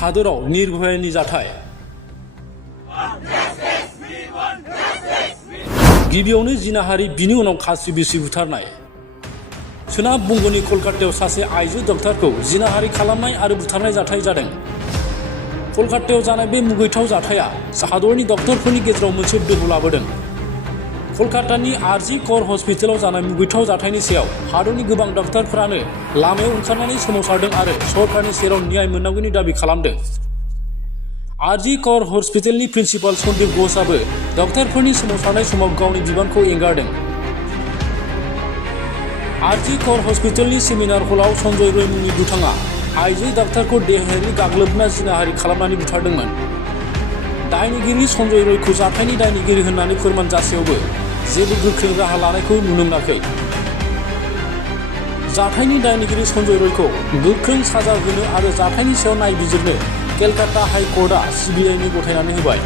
हादोराव निर्भयानि जाथाय। गिबियावनो जिनाहारि बिनि उनाव खास्रि बिस्रि बुथारनाय। सोनाब बंगनि कलकातायाव सासे आइजो डक्टरखौ जिनाहारि खालामनाय आरो बुथारनाय जाथाय जादों। कलकातायाव जानाय बे मुगैथाव जाथाया हादरनि डक्टरफोरनि गेजेराव मोनसे दोहौ लाबोदों। कलकातानि आरजी कर हस्पिटालाव जानाय मुगैथाव जाथायनि सायाव हादरनि गोबां डक्टरफोरानो लामायाव ओंखारनानै सोमावसारदों आरो सरकारनि सेराव न्याय मोननांगौनि दाबि खालामदों। आरजी कर हस्पिटालनि प्रिन्सिपाल सन्दीप घोषआबो डक्टरफोरनि सोमावसारनाय समाव गावनि बिबानखौ एंगारदों। आरजी कर हस्पिटालनि सेमिनार हलाव सन्जय रय मुंनि दुथाङा आइजो डक्टरखौ देहायारि गाग्लोबना जिनाहारि खालामनानै बुथारदोंमोन। दायनिगिरि सन्जय रयखौ जाथायनि दायनिगिरि होननानै फोरमान जासेयावबो जेबो गोख्रों राहा लानायखौ नुनो मोनाखै। जाथायनि दायनिगिरि सन्जय रयखौ गोख्रों साजा होनो आरो जाथायनि सायाव नायबिजिरनो केलकाता हाइ कर्टआ सिबिआइनो गथायनानै होबाय।